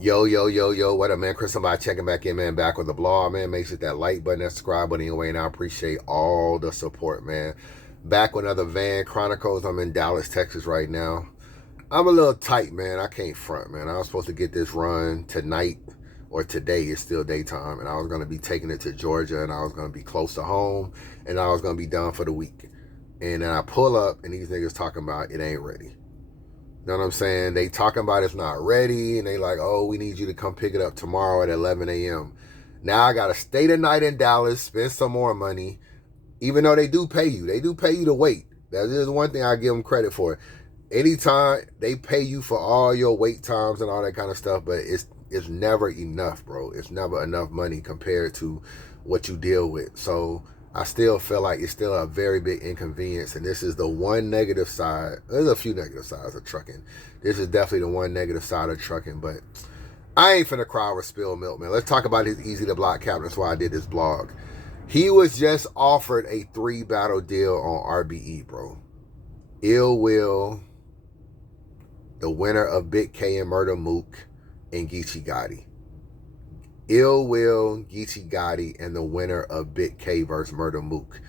Yo, yo, yo, yo, what up, man? Chris, somebody checking back in, man. Back with the blog, man. Make sure that like button, that subscribe button anyway, and I appreciate all the support, man. Back with another Van Chronicles. I'm in Dallas, Texas right now. I'm a little tight, man. I can't front, man. I was supposed to get this run tonight or today. It's still daytime, and I was going to be taking it to Georgia, and I was going to be close to home, and I was going to be done for the week. And then I pull up, and these niggas talking about it ain't ready. You know what I'm saying? They talking about it's not ready, and they like, oh, we need you to come pick it up tomorrow at 11 a.m. Now I got to stay the night in Dallas, spend some more money, even though they do pay you. They do pay you to wait. That is one thing I give them credit for. Anytime they pay you for all your wait times and all that kind of stuff, but it's never enough, bro. It's never enough money compared to what you deal with. So I still feel like it's still a very big inconvenience, and this is the one negative side. There's a few negative sides of trucking. This is definitely the one negative side of trucking, but I ain't finna cry over spilled milk, man. Let's talk about his Eazy the Block captain. That's why I did this blog. He was just offered a 3-battle deal on RBE, bro. Ill Will, the winner of Big K and Murder Mook, and Geechee Gotti. Ill Will, Geechee Gotti, and the winner of Big K versus Murder Mook.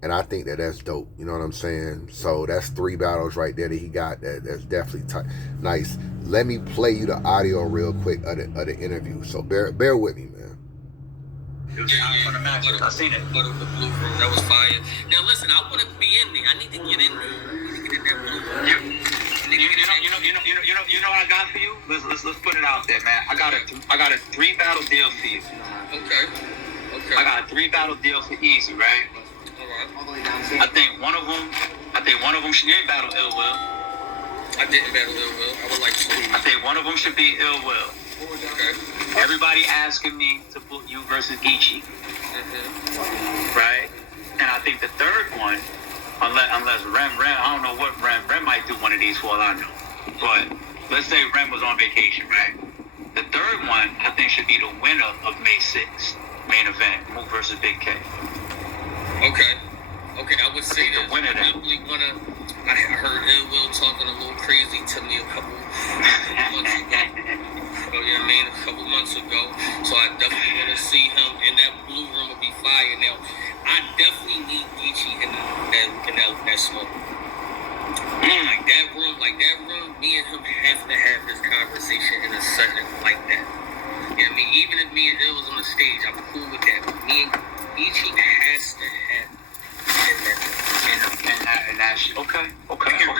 And I think that's dope. You know what I'm saying? So that's 3 battles right there that he got. That's definitely nice. Let me play you the audio real quick of the interview. So bear with me, man. It was on the match. I seen it. But the blue room, that was fire. Now listen, I want to be in there. I need to get in there. I need to get in that blue room. You know what I got for you? Let's put it out there, man. I got a 3-battle deal for you. Okay. I got a 3-battle deal for Eazy, right? All right. I think one of them should battle Ill Will. I didn't battle Ill Will. I would like to. I think one of them should be Ill Will. Okay. Everybody asking me to put you versus Geechee. Right? And I think the third one, unless Rem, I don't know what Rem might do one of these for all I know. But let's say Rem was on vacation, right? The third one, I think, should be the winner of May 6th, main event, Mook versus Big K. Okay, I would say that. I definitely wanna. I heard Ill Will talking a little crazy to me a couple months ago. Oh, you know what I mean? A couple months ago. So I definitely want to see him, and that blue room will be fire. Now, I definitely need Geechee in that smoke. Like that room, me and him have to have this conversation in a setting like that. You know what I mean? Even if me and Ill was on the stage, I'm cool with that. But me and Geechee has to have in that shit. Okay. What do you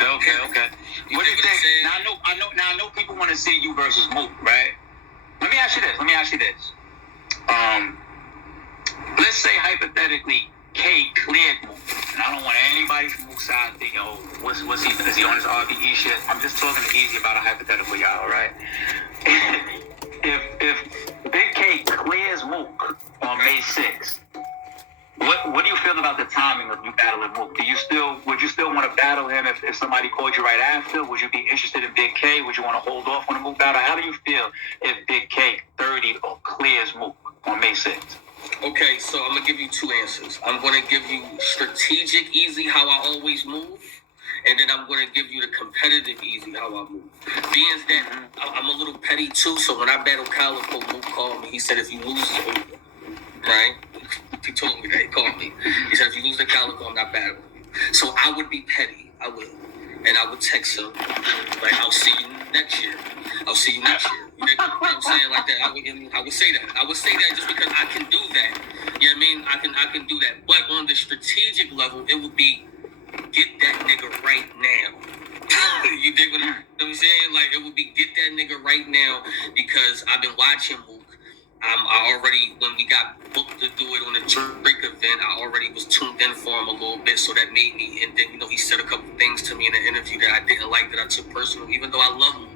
think? Now I know people want to see you versus Mook, right? Let me ask you this. Let's say hypothetically K cleared Mook. And I don't want anybody from Mook's side thinking, oh, what's he, is he on his RBE shit? I'm just talking easy about a hypothetical, y'all, all right? If Big K clears Mook on May 6th, what do you feel about the timing of you battling Mook? Would you still want to battle him if somebody called you right after? Would you be interested in Big K? Would you want to hold off on a Mook battle? How do you feel if Big K 30 or clears Mook on May 6th? Okay, so I'm going to give you 2 answers. I'm going to give you strategic Eazy, how I always move. And then I'm going to give you the competitive Eazy, how I move. Being that I'm a little petty too, so when I battled Calico, Mook called me. He said, if you lose, it's over. Right? He told me that. He called me. He said, if you lose the Calico, I'm not battling you. So I would be petty. I would. And I would text him, like, I'll see you next year. You know what I'm saying? Like that. I would say that. I would say that just because I can do that. You know what I mean? I can do that. But on the strategic level, it would be get that nigga right now. You dig what I'm saying? Like, it would be get that nigga right now because I've been watching Mook. I already, when we got booked to do it on the Drake event, I already was tuned in for him a little bit, so that made me, and then, he said a couple things to me in the interview that I didn't like, that I took personal, even though I love him.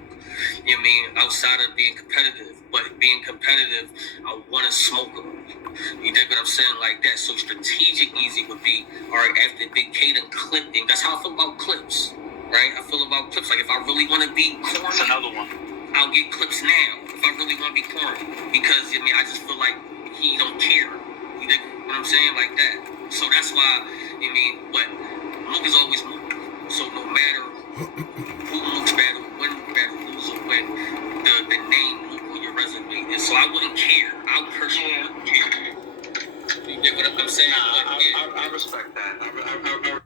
You know what I mean? Outside of being competitive. But being competitive, I want to smoke him. You dig what I'm saying? Like that. So strategic Eazy would be, all right, after Big K done clipped him. That's how I feel about clips, right? I feel about clips. Like, if I really want to be corny, that's another one. I'll get clips now if I really want to be corny. Because, I just feel like he don't care. You dig what I'm saying? Like that. So that's why, but Mook is always Mook. So no matter who Mook's battle, when Mook battle, lose or win, the name Mook on your So I wouldn't care. I personally wouldn't care. You get what I'm saying? I respect that.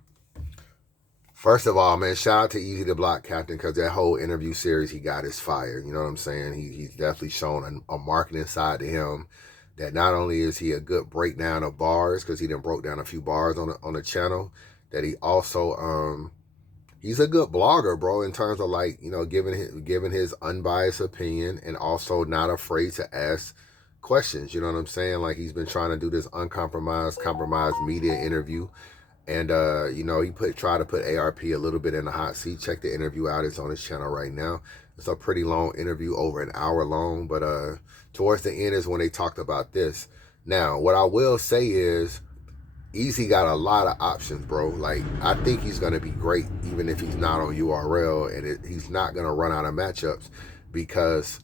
First of all, man, shout out to Eazy the Block Captain, because that whole interview series he got is fire. You know what I'm saying? He's definitely shown a marketing side to him that not only is he a good breakdown of bars, because he done broke down a few bars on the channel, that he also he's a good blogger, bro, in terms of, like, you know, giving his unbiased opinion, and also not afraid to ask questions. You know what I'm saying? Like, he's been trying to do this compromised media interview. And, you know, he tried to put ARP a little bit in the hot seat. Check the interview out. It's on his channel right now. It's a pretty long interview, over an hour long. But towards the end is when they talked about this. Now, what I will say is, Eazy got a lot of options, bro. Like, I think he's going to be great, even if he's not on URL. And he's not going to run out of matchups, because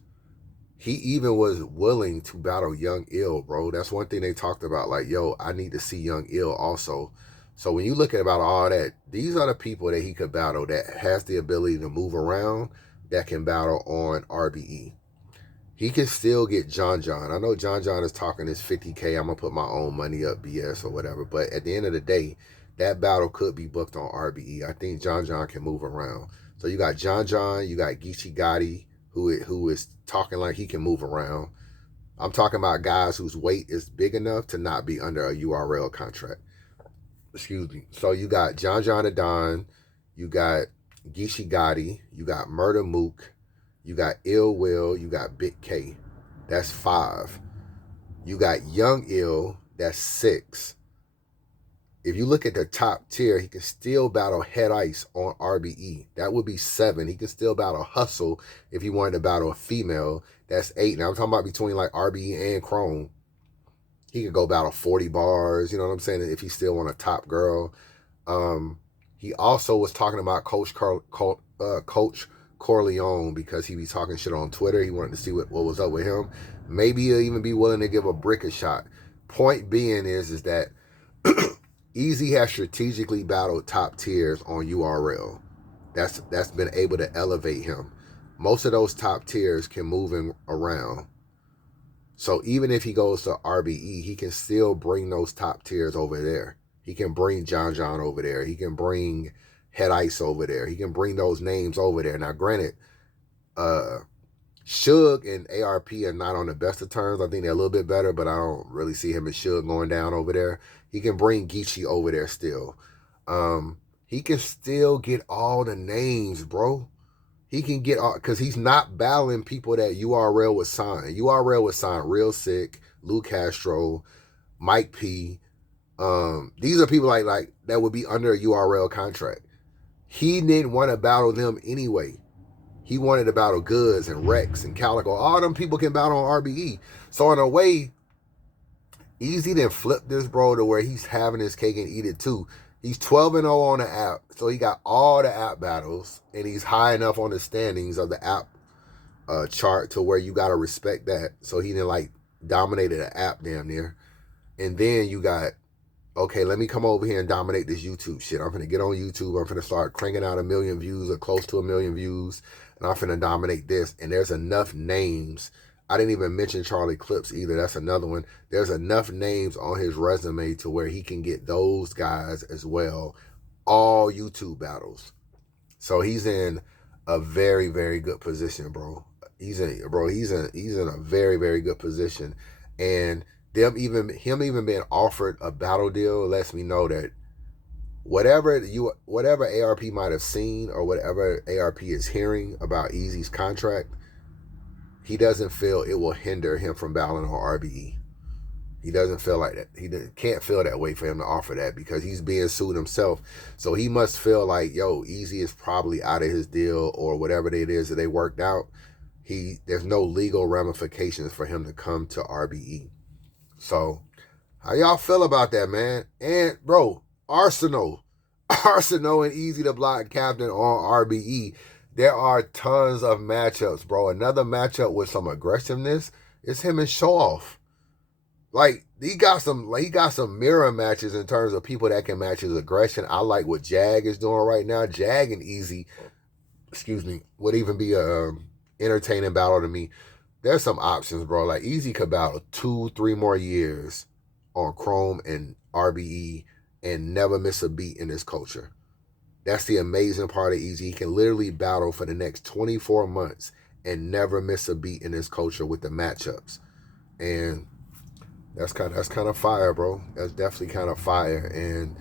he even was willing to battle Young Ill, bro. That's one thing they talked about. Like, yo, I need to see Young Ill also. So when you look at about all that, these are the people that he could battle that has the ability to move around, that can battle on RBE. He can still get John. I know John is talking his 50K, I'm going to put my own money up BS or whatever. But at the end of the day, that battle could be booked on RBE. I think John can move around. So you got John, you got Geechee Gotti, who is talking like he can move around. I'm talking about guys whose weight is big enough to not be under a URL contract. Excuse me. So you got John the Don, you got Geechee Gotti, you got Murder Mook, you got Ill Will, you got Big K. That's 5. You got Young Ill, that's 6. If you look at the top tier, he can still battle Head Ice on RBE. That would be 7. He can still battle Hustle if he wanted to battle a female. That's 8. Now I'm talking about between like RBE and Chrome. He could go battle 40 bars, you know what I'm saying, if he still want a top girl. He also was talking about Coach Corleone, because he be talking shit on Twitter. He wanted to see what was up with him. Maybe he'll even be willing to give a brick a shot. Point being is that Eazy has strategically battled top tiers on URL. That's been able to elevate him. Most of those top tiers can move him around. So even if he goes to RBE, he can still bring those top tiers over there. He can bring John over there. He can bring Head Ice over there. He can bring those names over there. Now, granted, Suge and ARP are not on the best of terms. I think they're a little bit better, but I don't really see him and Suge going down over there. He can bring Geechee over there still. He can still get all the names, bro. He can get all, because he's not battling people that URL would sign. URL would sign Real Sick, Lou Castro, Mike P. These are people like that would be under a URL contract. He didn't want to battle them anyway. He wanted to battle Goods and Rex and Calico. All them people can battle on RBE. So in a way, Eazy didn't flip this, bro, to where he's having his cake and eat it too. He's 12-0 on the app, so he got all the app battles, and he's high enough on the standings of the app chart to where you got to respect that. So he didn't, like, dominated the app damn near. And then you got, okay, let me come over here and dominate this YouTube shit. I'm going to get on YouTube. I'm going to start cranking out 1 million views or close to 1 million views, and I'm going to dominate this. And there's enough names. I didn't even mention Charlie Clips either. That's another one. There's enough names on his resume to where he can get those guys as well. All YouTube battles. So he's in a very, very good position, bro. He's in a very, very good position. And him even being offered a battle deal lets me know that whatever ARP might have seen or whatever ARP is hearing about Eazy's contract, he doesn't feel it will hinder him from battling on RBE. He doesn't feel like that. He can't feel that way for him to offer that, because he's being sued himself. So he must feel like, yo, Eazy is probably out of his deal, or whatever it is that they worked out. There's no legal ramifications for him to come to RBE. So how y'all feel about that, man? And bro, Arsenal and Eazy the Block Captain on RBE. There are tons of matchups, bro. Another matchup with some aggressiveness is him and Show Off. Like, he got some mirror matches in terms of people that can match his aggression. I like what Jag is doing right now. Jag and Eazy, would even be a entertaining battle to me. there's some options, bro. Like Eazy could battle 2-3 more years on Chrome and RBE and never miss a beat in this culture. That's the amazing part of Eazy. He can literally battle for the next 24 months and never miss a beat in this culture with the matchups. And that's kind of fire, bro. That's definitely kind of fire. And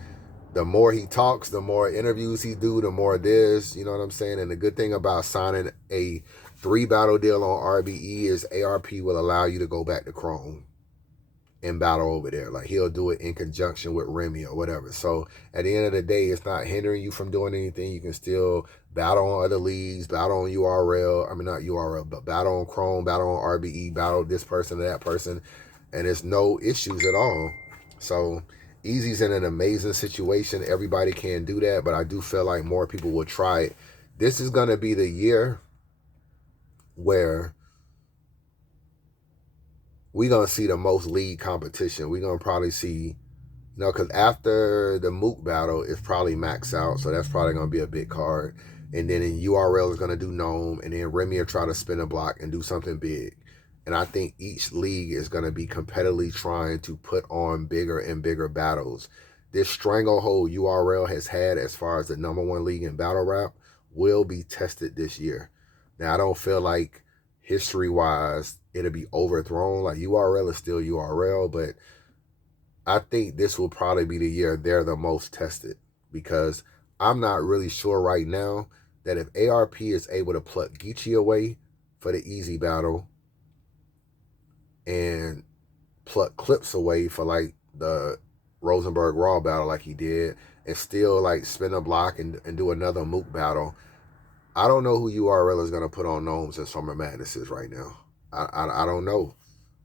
the more he talks, the more interviews he do, the more this, you know what I'm saying? And the good thing about signing a 3 battle deal on RBE is ARP will allow you to go back to Chrome and battle over there. Like he'll do it in conjunction with Remy or whatever. So at the end of the day, it's not hindering you from doing anything. You can still battle on other leagues, battle on URL. I mean, not URL, but battle on Chrome, battle on RBE, battle this person or that person. And it's no issues at all. So Eazy's in an amazing situation. Everybody can do that, but I do feel like more people will try it. This is going to be the year where we're going to see the most league competition. We're going to probably see, because after the Mook battle, it's probably max out. So that's probably going to be a big card. And then in URL is going to do Gnome. And then Remy will try to spin a block and do something big. And I think each league is going to be competitively trying to put on bigger and bigger battles. This stranglehold URL has had as far as the #1 league in battle rap will be tested this year. Now, I don't feel like history-wise it'll be overthrown. Like URL is still URL, but I think this will probably be the year they're the most tested, because I'm not really sure right now that if ARP is able to pluck Geechee away for the Eazy battle and pluck Clips away for like the Rosenberg Raw battle like he did, and still like spin a block and do another Mook battle, I don't know who URL is going to put on Gnomes and Summer Madnesses right now. I don't know.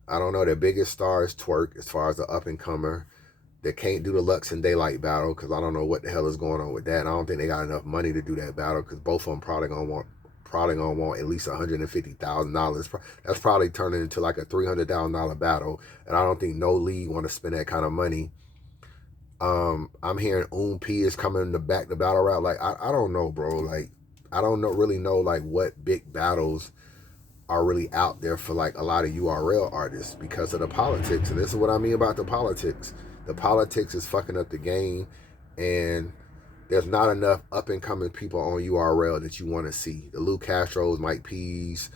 I don't know. Their biggest star is Twerk as far as the up-and-comer. They can't do the Lux and Daylight battle because I don't know what the hell is going on with that. And I don't think they got enough money to do that battle because both of them probably gonna want at least $150,000. That's probably turning into like a $300,000 battle, and I don't think no league want to spend that kind of money. I'm hearing P is coming to back the battle route. Like I don't know, bro. Like I don't really know like what big battles are really out there for like a lot of URL artists because of the politics. And this is what I mean about the politics. The politics is fucking up the game, and there's not enough up and coming people on URL that you want to see. The Lou Castros, Mike P's,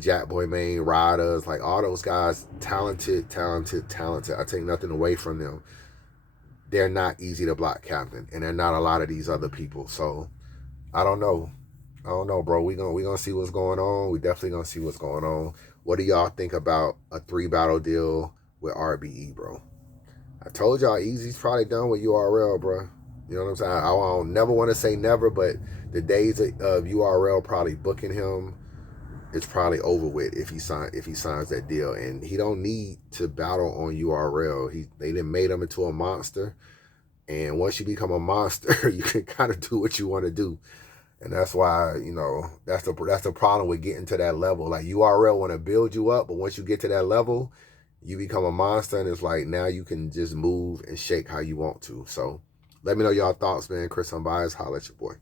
Jack Boy Main, Riders, like all those guys, talented. I take nothing away from them. They're not easy to block captain, and they're not a lot of these other people. So I don't know, bro. We gonna see what's going on. We definitely gonna see what's going on. What do y'all think about a 3 battle deal with RBE, bro? I told y'all Eazy's probably done with URL, bro. You know what I'm saying? I don't never want to say never, but the days of URL probably booking him, it's probably over with if he signs that deal. And he don't need to battle on URL. They done made him into a monster. And once you become a monster, you can kind of do what you want to do. And that's why, that's the problem with getting to that level. Like URL want to build you up, but once you get to that level, you become a monster, and it's like now you can just move and shake how you want to. So let me know y'all thoughts, man. Chris Unbiased, holla at your boy.